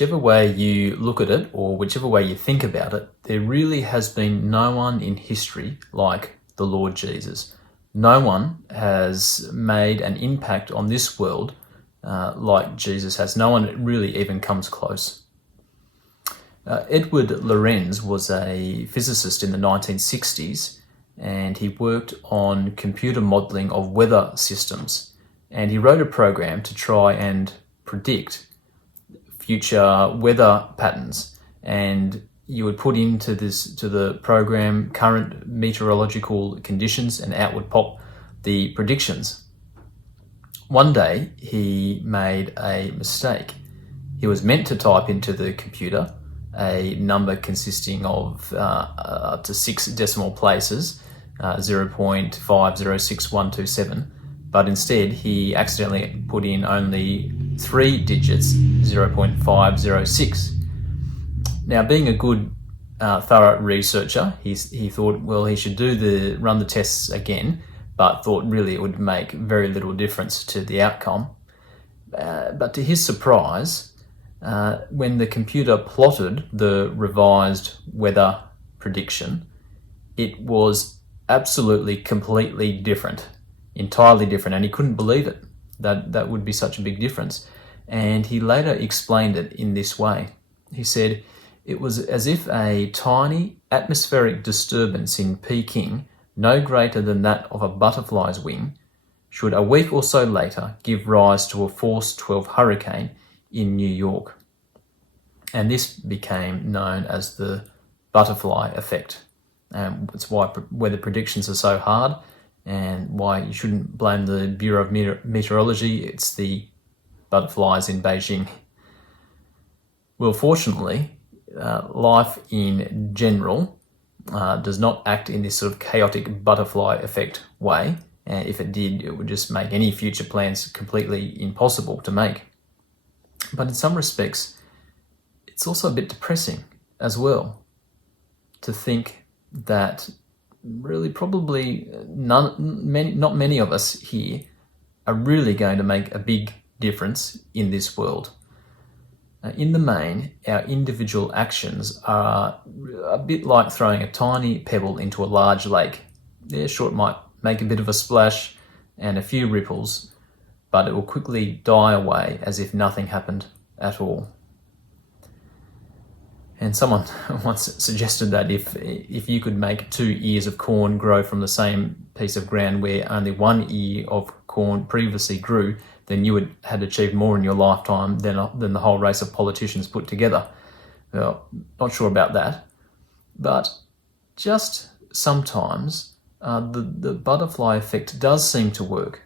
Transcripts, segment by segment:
whichever way you look at it or whichever way you think about it, there really has been no one in history like the Lord Jesus. No one has made an impact on this world like Jesus has. No one really even comes close. Edward Lorenz was a physicist in the 1960s, and he worked on computer modelling of weather systems. And he wrote a program to try and predict future weather patterns. And you would put into the program current meteorological conditions, and out would pop the predictions. One day he made a mistake. He was meant to type into the computer a number consisting of up to 6 decimal places, 0.506127, but instead he accidentally put in only 3 digits, 0.506. Now, being a good thorough researcher, he thought, well, he should run the tests again, but thought really it would make very little difference to the outcome. But to his surprise, when the computer plotted the revised weather prediction, it was absolutely, completely different, entirely different, and he couldn't believe it, that would be such a big difference. And he later explained it in this way. He said, it was as if a tiny atmospheric disturbance in Peking, no greater than that of a butterfly's wing, should a week or so later give rise to a force 12 hurricane in New York. And this became known as the butterfly effect. It's why weather predictions are so hard, and why you shouldn't blame the Bureau of Meteorology. It's the butterflies in Beijing. Well, fortunately, life in general does not act in this sort of chaotic butterfly effect way. If it did, it would just make any future plans completely impossible to make. But in some respects, it's also a bit depressing as well to think that really probably not many of us here are really going to make a big difference in this world. In the main, our individual actions are a bit like throwing a tiny pebble into a large lake. Yeah, sure, it might make a bit of a splash and a few ripples, but it will quickly die away as if nothing happened at all. And someone once suggested that if you could make 2 ears of corn grow from the same piece of ground where only 1 ear of corn previously grew, then you would had achieved more in your lifetime than the whole race of politicians put together. Well, not sure about that, but just sometimes the butterfly effect does seem to work.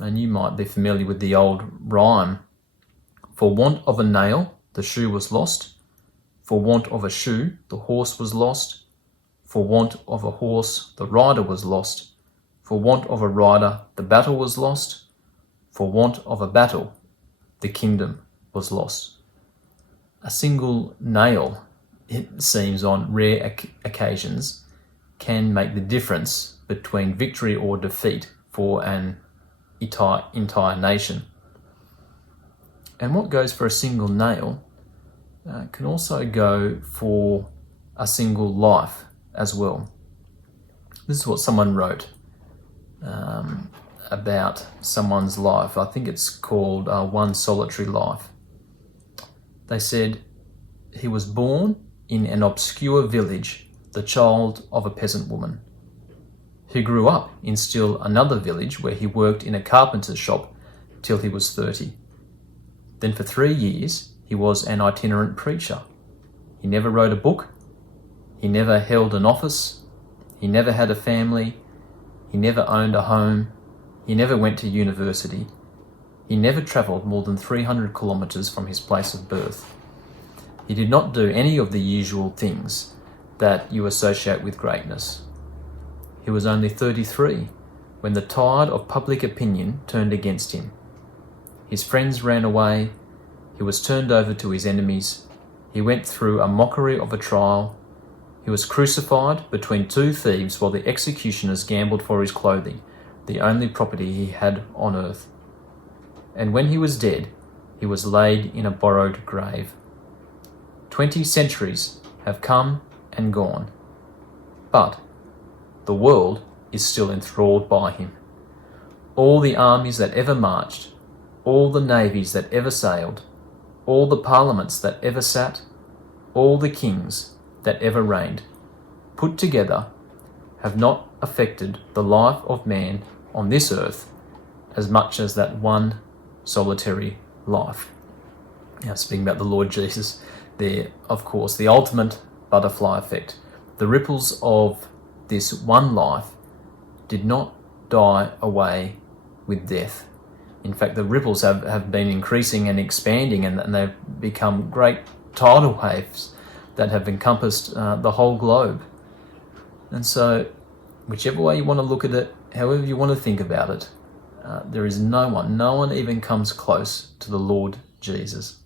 And you might be familiar with the old rhyme: for want of a nail, the shoe was lost. For want of a shoe, the horse was lost. For want of a horse, the rider was lost. For want of a rider, the battle was lost. For want of a battle, the kingdom was lost. A single nail, it seems on rare occasions, can make the difference between victory or defeat for an entire nation. And what goes for a single nail can also go for a single life as well. This is what someone wrote about someone's life. I think it's called One Solitary Life. They said, he was born in an obscure village, the child of a peasant woman. He grew up in still another village where he worked in a carpenter's shop till he was 30. Then for 3 years, he was an itinerant preacher. He never wrote a book. He never held an office. He never had a family. He never owned a home. He never went to university. He never travelled more than 300 kilometres from his place of birth. He did not do any of the usual things that you associate with greatness. He was only 33 when the tide of public opinion turned against him. His friends ran away. He was turned over to his enemies. He went through a mockery of a trial. He was crucified between 2 thieves while the executioners gambled for his clothing, the only property he had on earth. And when he was dead, he was laid in a borrowed grave. 20 centuries have come and gone, but the world is still enthralled by him. All the armies that ever marched, all the navies that ever sailed, all the parliaments that ever sat, all the kings that ever reigned, put together, have not affected the life of man on this earth as much as that one solitary life. Now, speaking about the Lord Jesus, there, of course, the ultimate butterfly effect. The ripples of this one life did not die away with death. In fact, the ripples have been increasing and expanding, and they've become great tidal waves that have encompassed the whole globe. And so, whichever way you want to look at it, however you want to think about it, there is no one even comes close to the Lord Jesus.